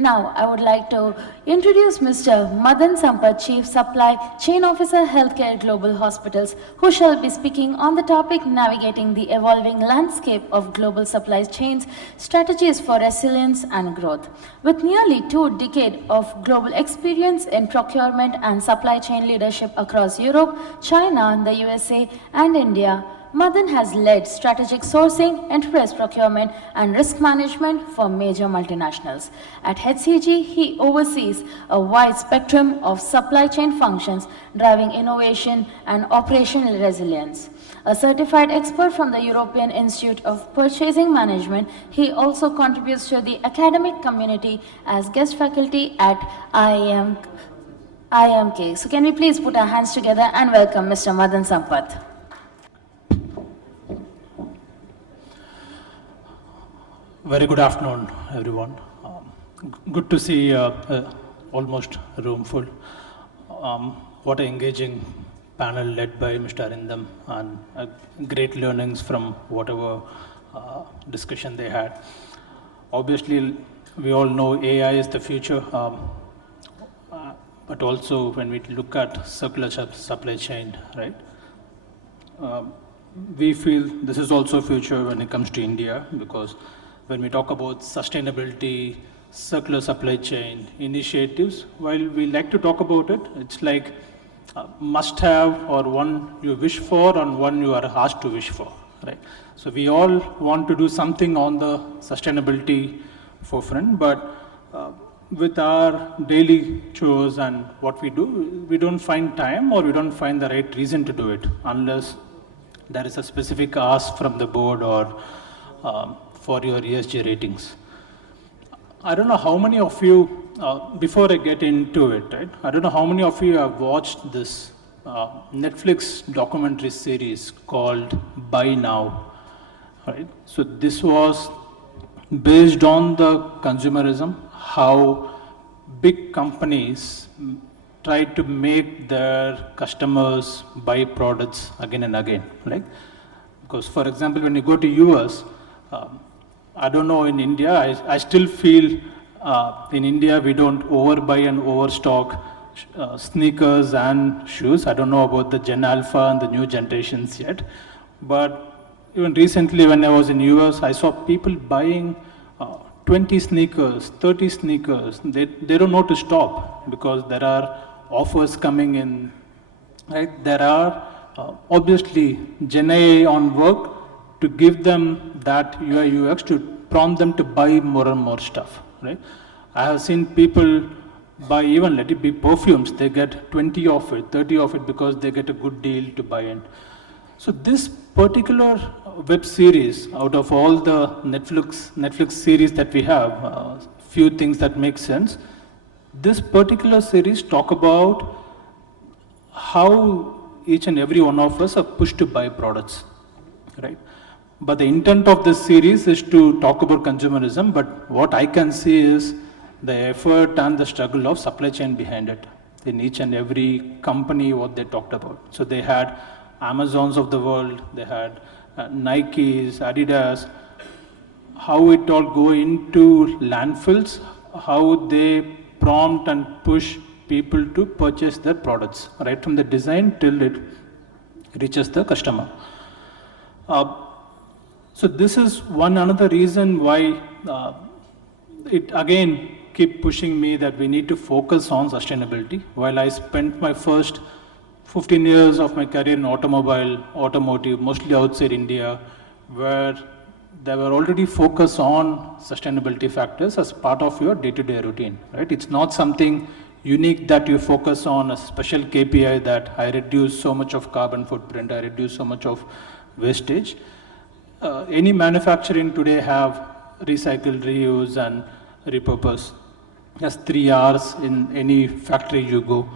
Now, I would like to introduce Mr. Madan Sampath, Chief Supply Chain Officer, Healthcare Global Hospitals, who shall be speaking on the topic navigating the evolving landscape of global supply chains, strategies for resilience and growth. With nearly 2 decades of global experience in procurement and supply chain leadership across Europe, China, the USA, and India, Madan has led strategic sourcing, enterprise procurement, and risk management for major multinationals. At HCG, he oversees a wide spectrum of supply chain functions, driving innovation and operational resilience. A certified expert from the European Institute of Purchasing Management, he also contributes to the academic community as guest faculty at IMK. So can we please put our hands together and welcome Mr. Madan Sampath. Very good afternoon, everyone. Good to see almost a room full. What an engaging panel led by Mr. Arindam, and great learnings from whatever discussion they had. Obviously, we all know AI is the future, but also when we look at circular supply chain, right? We feel this is also future when it comes to India, because when we talk about sustainability, circular supply chain initiatives, while we like to talk about it, it's like must have, or one you wish for and one you are asked to wish for, right? So we all want to do something on the sustainability forefront, but with our daily chores and what we do, we don't find time or we don't find the right reason to do it unless there is a specific ask from the board or for your ESG ratings. I don't know how many of you, before I get into it, right? I don't know how many of you have watched this Netflix documentary series called Buy Now, right? So this was based on the consumerism, how big companies try to make their customers buy products again and again, right? Because for example, when you go to US, I don't know in India, I still feel in India we don't overbuy and overstock sneakers and shoes. I don't know about the Gen Alpha and the new generations yet. But even recently when I was in US, I saw people buying 20 sneakers, 30 sneakers. They don't know to stop because there are offers coming in, right? There are obviously Gen AI on work to give them that UI UX to prompt them to buy more and more stuff, right? I have seen people buy, even let it be perfumes, they get 20 of it, 30 of it because they get a good deal to buy in. So this particular web series, out of all the Netflix series that we have, few things that make sense, this particular series talk about how each and every one of us are pushed to buy products, right? But the intent of this series is to talk about consumerism, but what I can see is the effort and the struggle of supply chain behind it in each and every company, what they talked about. So they had Amazons of the world, they had Nikes, Adidas, how it all go into landfills, how they prompt and push people to purchase their products, right from the design till it reaches the customer. So this is one another reason why it again keep pushing me that we need to focus on sustainability. While I spent my first 15 years of my career in automotive, mostly outside India, where they were already focused on sustainability factors as part of your day-to-day routine, right? It's not something unique that you focus on a special KPI that I reduce so much of carbon footprint, I reduce so much of wastage. Any manufacturing today have recycle, reuse, and repurpose. That's 3 R's in any factory you go.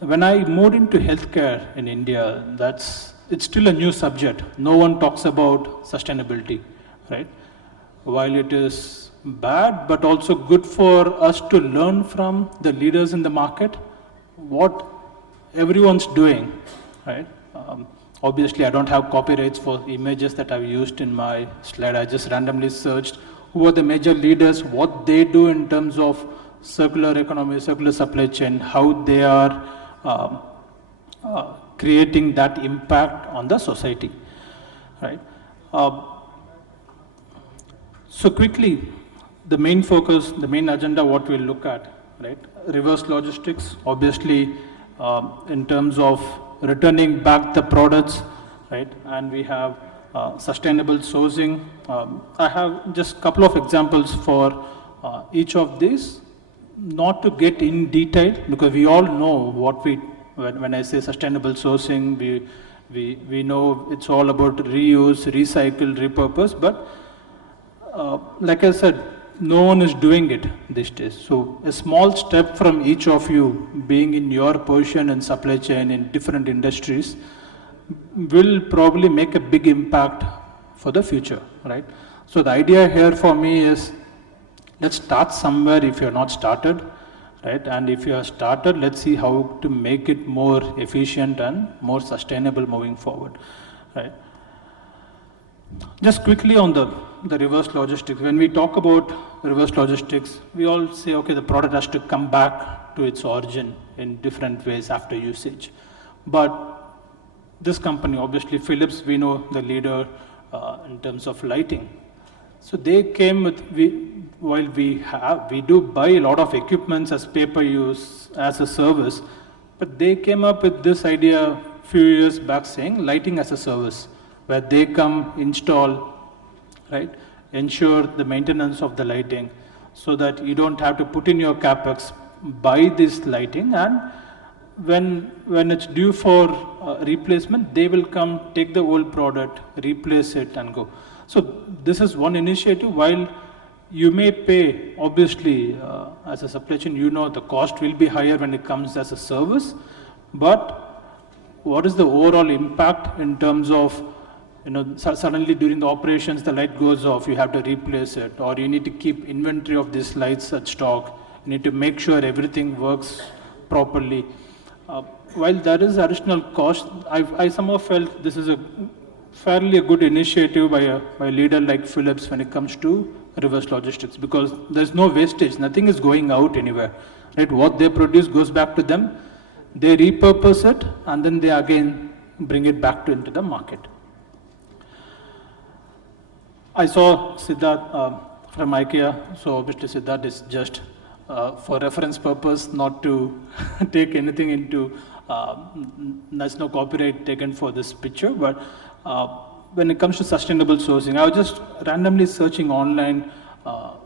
When I moved into healthcare in India, it's still a new subject. No one talks about sustainability, right? While it is bad, but also good for us to learn from the leaders in the market, what everyone's doing, right? Obviously, I don't have copyrights for images that I've used in my slide. I just randomly searched who are the major leaders, what they do in terms of circular economy, circular supply chain, how they are creating that impact on the society, right? So quickly, the main focus, the main agenda, what we'll look at, right? Reverse logistics, obviously, in terms of returning back the products, right? And we have sustainable sourcing. I have just a couple of examples for each of these, not to get in detail, because we all know what when I say sustainable sourcing, we know it's all about reuse, recycle, repurpose, but like I said, no one is doing it these days. So a small step from each of you being in your position in supply chain in different industries will probably make a big impact for the future, right? So the idea here for me is, let's start somewhere if you're not started, right? And if you are started, let's see how to make it more efficient and more sustainable moving forward, right? Just quickly on the reverse logistics. When we talk about reverse logistics, we all say, okay, the product has to come back to its origin in different ways after usage. But this company, obviously Philips, we know the leader in terms of lighting. So they came with, while we do buy a lot of equipments as pay-per-use, as a service, but they came up with this idea a few years back saying lighting as a service, where they come, install, right, ensure the maintenance of the lighting, so that you don't have to put in your capex, buy this lighting, and when it's due for replacement, they will come, take the old product, replace it, and go. So this is one initiative. While you may pay, obviously, as a supply chain, you know the cost will be higher when it comes as a service, but what is the overall impact in terms of, suddenly during the operations, the light goes off, you have to replace it, or you need to keep inventory of these lights at stock, you need to make sure everything works properly. While there is additional cost, I somehow felt this is a fairly good initiative by a leader like Philips when it comes to reverse logistics, because there's no wastage, nothing is going out anywhere, right? What they produce goes back to them, they repurpose it, and then they again bring it back into the market. I saw Siddharth from IKEA, so obviously Siddharth is just for reference purpose, not to take anything into, there's no copyright taken for this picture, but when it comes to sustainable sourcing, I was just randomly searching online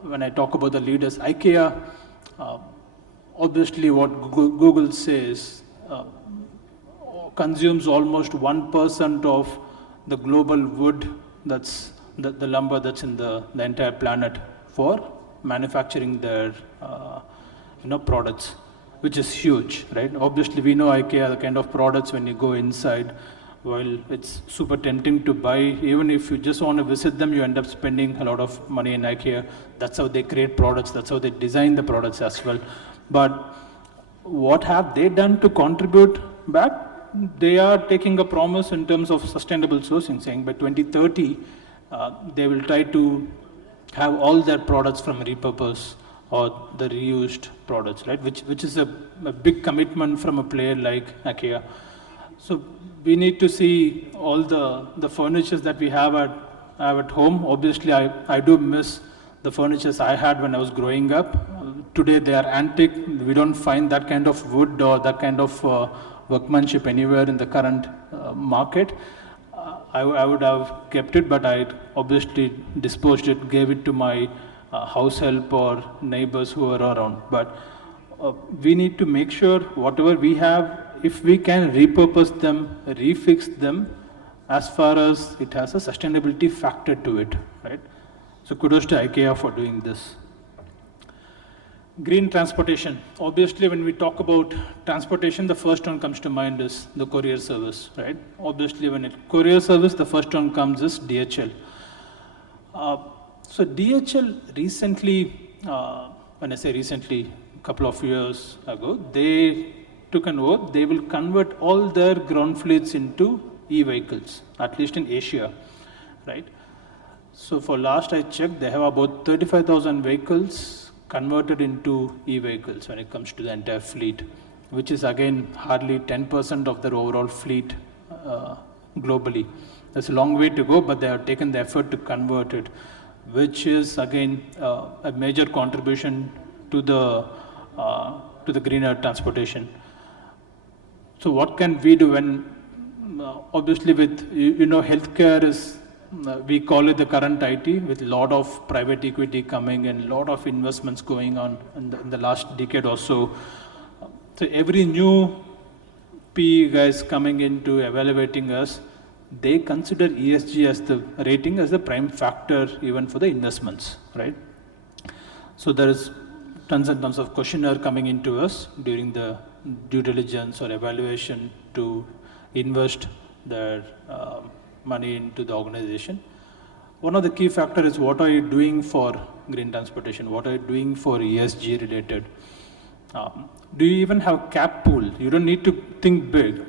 when I talk about the leaders. IKEA, obviously what Google says, consumes almost 1% of the global wood, that's the lumber that's in the entire planet, for manufacturing their products, which is huge, right? Obviously we know IKEA, the kind of products when you go inside, while it's super tempting to buy, even if you just want to visit them, you end up spending a lot of money in IKEA. That's how they create products, that's how they design the products as well. But what have they done to contribute back? They are taking a promise in terms of sustainable sourcing, saying by 2030, they will try to have all their products from repurpose or the reused products, right? Which is a big commitment from a player like IKEA. So we need to see all the furnitures that we have at home. Obviously, I do miss the furnitures I had when I was growing up. Today they are antique. We don't find that kind of wood or that kind of workmanship anywhere in the current market. I would have kept it, but I obviously disposed it, gave it to my house help or neighbors who are around. But we need to make sure whatever we have, if we can repurpose them, refix them, as far as it has a sustainability factor to it, right? So kudos to IKEA for doing this. Green transportation. Obviously, when we talk about transportation, the first one comes to mind is the courier service, right? Obviously, when courier service, the first one comes is DHL. So DHL recently, when I say recently, a couple of years ago, they took an oath, they will convert all their ground fleets into e-vehicles, at least in Asia, right? So for last I checked, they have about 35,000 vehicles converted into e-vehicles when it comes to the entire fleet, which is again hardly 10% of their overall fleet globally. There's a long way to go, but they have taken the effort to convert it, which is again a major contribution to the greener transportation. So what can we do when, obviously with, healthcare is, we call it the current IT, with a lot of private equity coming and a lot of investments going on in the last decade or so. So every new PE guys coming into evaluating us, they consider ESG as the rating as the prime factor even for the investments, right? So there is tons and tons of questionnaire coming into us during the due diligence or evaluation to invest their money into the organization. One of the key factors is what are you doing for green transportation? What are you doing for ESG related? Do you even have cap pool? You don't need to think big.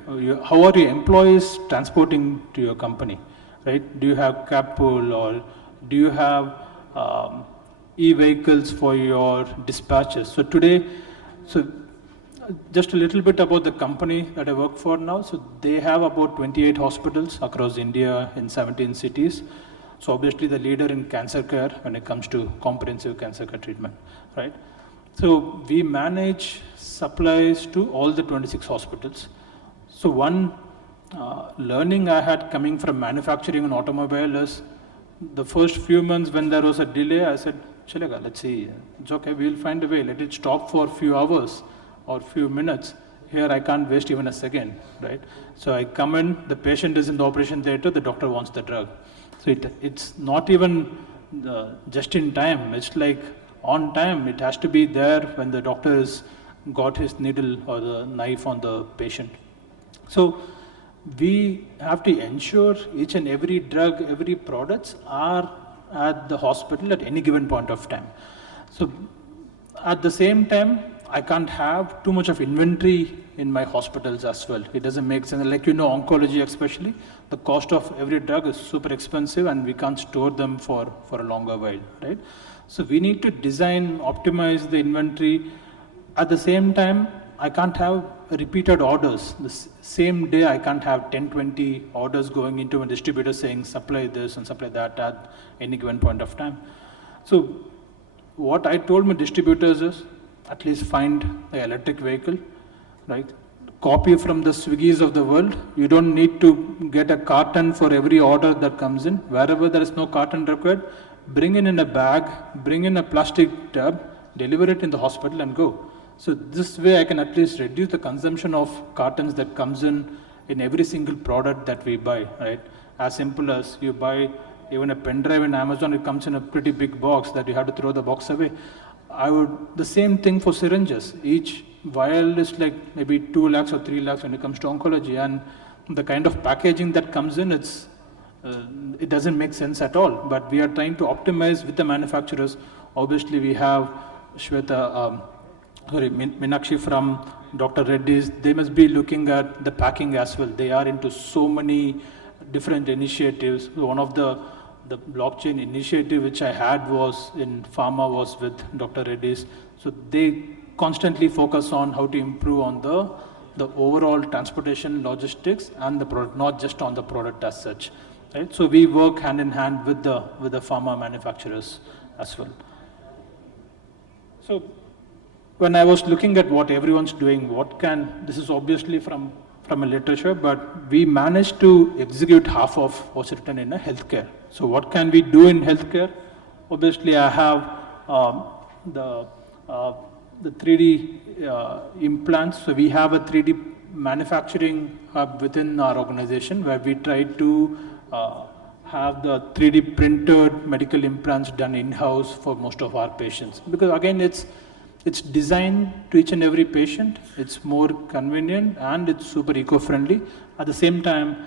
How are your employees transporting to your company, right? Do you have cap pool, or do you have e-vehicles for your dispatches? So today, just a little bit about the company that I work for now. So they have about 28 hospitals across India in 17 cities. So obviously the leader in cancer care when it comes to comprehensive cancer care treatment, right? So we manage supplies to all the 26 hospitals. So one learning I had coming from manufacturing and automobile is the first few months when there was a delay, I said, Chalega, let's see, it's okay, we'll find a way, let it stop for a few hours or few minutes. Here I can't waste even a second, right? So I come in, the patient is in the operation theater, the doctor wants the drug. So it's not even just in time, it's like on time. It has to be there when the doctor has got his needle or the knife on the patient. So we have to ensure each and every drug, every products are at the hospital at any given point of time. So at the same time, I can't have too much of inventory in my hospitals as well. It doesn't make sense. Like, oncology especially, the cost of every drug is super expensive and we can't store them for a longer while, right? So we need to design, optimize the inventory. At the same time, I can't have repeated orders. The same day, I can't have 10, 20 orders going into a distributor saying supply this and supply that at any given point of time. So what I told my distributors is, at least find the electric vehicle, right? Copy from the Swiggies of the world. You don't need to get a carton for every order that comes in. Wherever there is no carton required, bring it in a bag, bring in a plastic tub, deliver it in the hospital and go. So this way I can at least reduce the consumption of cartons that comes in every single product that we buy, right? As simple as you buy even a pen drive in Amazon, it comes in a pretty big box that you have to throw the box away. The same thing for syringes. Each vial is like maybe 2 lakhs or 3 lakhs when it comes to oncology, and the kind of packaging that comes in, it doesn't make sense at all. But we are trying to optimize with the manufacturers. Obviously, we have Meenakshi from Dr. Reddy's. They must be looking at the packing as well. They are into so many different initiatives. One of the blockchain initiative which I had was in pharma was with Dr. Reddy's. So they constantly focus on how to improve on the overall transportation logistics and the product, not just on the product as such. Right? So we work hand in hand with the pharma manufacturers as well. So when I was looking at what everyone's doing, this is obviously from a literature, but we managed to execute half of what's written in a healthcare. So what can we do in healthcare? Obviously, I have the 3D implants. So we have a 3D manufacturing hub within our organization where we try to have the 3D printed medical implants done in-house for most of our patients. Because again, it's designed to each and every patient. It's more convenient and it's super eco-friendly. At the same time,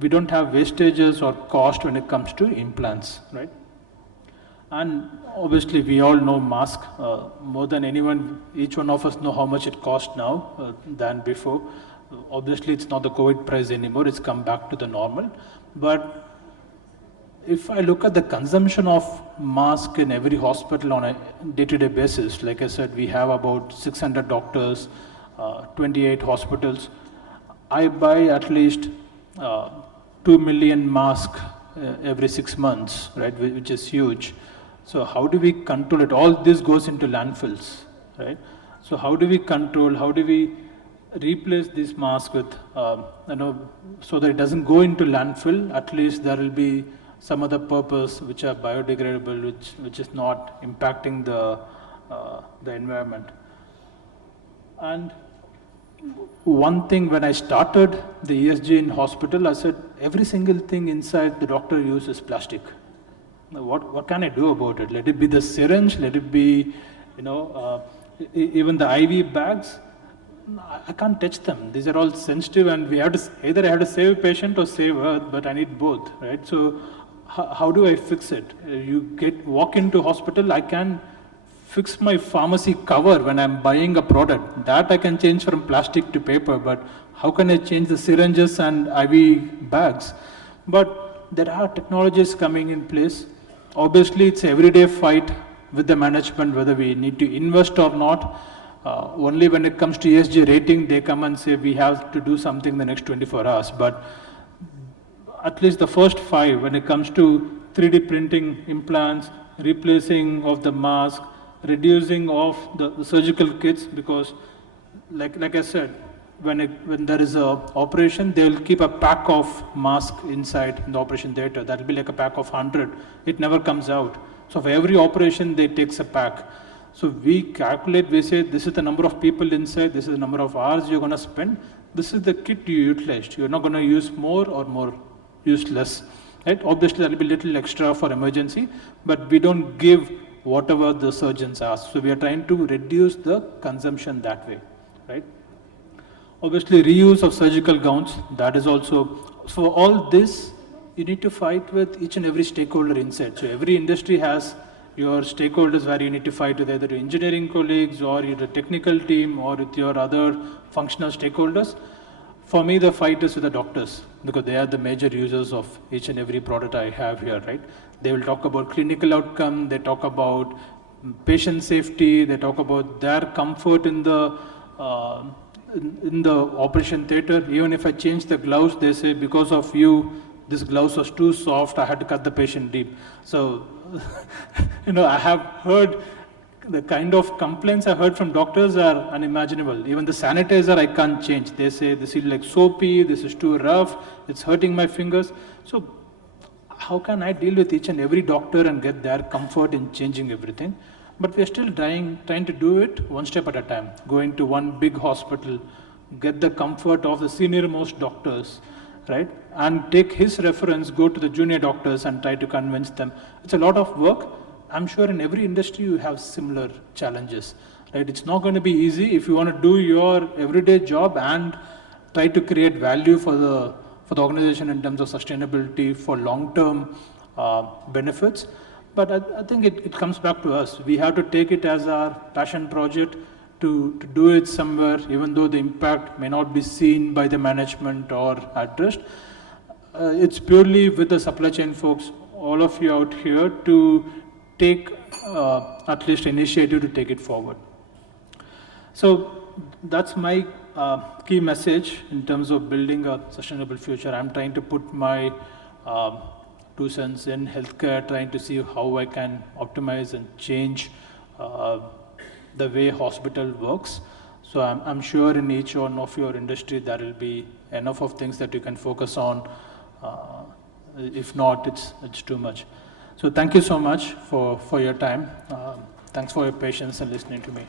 we don't have wastages or cost when it comes to implants, right? And obviously, we all know mask more than anyone. Each one of us know how much it costs now than before. Obviously, it's not the COVID price anymore. It's come back to the normal. But if I look at the consumption of mask in every hospital on a day-to-day basis, like I said, we have about 600 doctors, 28 hospitals. I buy at least 2 million masks every 6 months, right, which is huge. So how do we control it? All this goes into landfills, right? So how do we control, how do we replace this mask with, so that it doesn't go into landfill, at least there will be some other purpose which are biodegradable, which is not impacting the environment. And one thing, when I started the ESG in hospital, I said every single thing inside the doctor uses plastic. What can I do about it? Let it be the syringe, let it be, even the IV bags. I can't touch them. These are all sensitive, and we have to either I have to save a patient or save Earth, but I need both, right? So how do I fix it? Walk into hospital, I can fix my pharmacy cover when I'm buying a product. That I can change from plastic to paper, but how can I change the syringes and IV bags? But there are technologies coming in place. Obviously, it's an everyday fight with the management whether we need to invest or not. Only when it comes to ESG rating, they come and say we have to do something in the next 24 hours. But at least the first 5, when it comes to 3D printing implants, replacing of the mask, reducing of the surgical kits, because like I said, when there is a operation, they will keep a pack of mask inside the operation theater. That will be like a pack of 100. It never comes out. So for every operation, they takes a pack. So we calculate, we say this is the number of people inside, this is the number of hours you're going to spend, this is the kit you utilized. You're not going to use more or use less. Right? Obviously, there will be little extra for emergency, but we don't give whatever the surgeons ask. So we are trying to reduce the consumption that way. Right? Obviously, reuse of surgical gowns, that is also, so all this, you need to fight with each and every stakeholder inside. So every industry has your stakeholders where you need to fight with either your engineering colleagues or your technical team or with your other functional stakeholders. For me, the fight is with the doctors because they are the major users of each and every product I have here, right? They will talk about clinical outcome, they talk about patient safety, they talk about their comfort in the operation theater. Even if I change the gloves, they say because of you, this gloves was too soft, I had to cut the patient deep. So, I have heard the kind of complaints I heard from doctors are unimaginable. Even the sanitizer I can't change. They say this is like soapy, this is too rough, it's hurting my fingers. So how can I deal with each and every doctor and get their comfort in changing everything? But we're still trying to do it one step at a time. Going to one big hospital, get the comfort of the senior most doctors, right? And take his reference, go to the junior doctors and try to convince them. It's a lot of work. I'm sure in every industry you have similar challenges, right? It's not going to be easy if you want to do your everyday job and try to create value for the organization in terms of sustainability for long-term benefits. But I think it comes back to us. We have to take it as our passion project to do it somewhere, even though the impact may not be seen by the management or addressed. It's purely with the supply chain folks, all of you out here, to take at least initiative to take it forward. So that's my key message in terms of building a sustainable future. I'm trying to put my 2 cents in healthcare, trying to see how I can optimize and change the way hospital works. So I'm sure in each one of your industry there will be enough of things that you can focus on. If not, it's too much. So thank you so much for your time. Thanks for your patience and listening to me.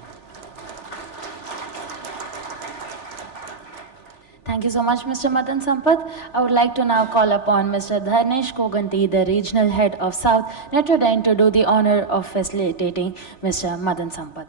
Thank you so much, Mr. Madan Sampath. I would like to now call upon Mr. Dharnesh Koganti, the Regional Head of South Notre Dame, to do the honor of facilitating Mr. Madan Sampath.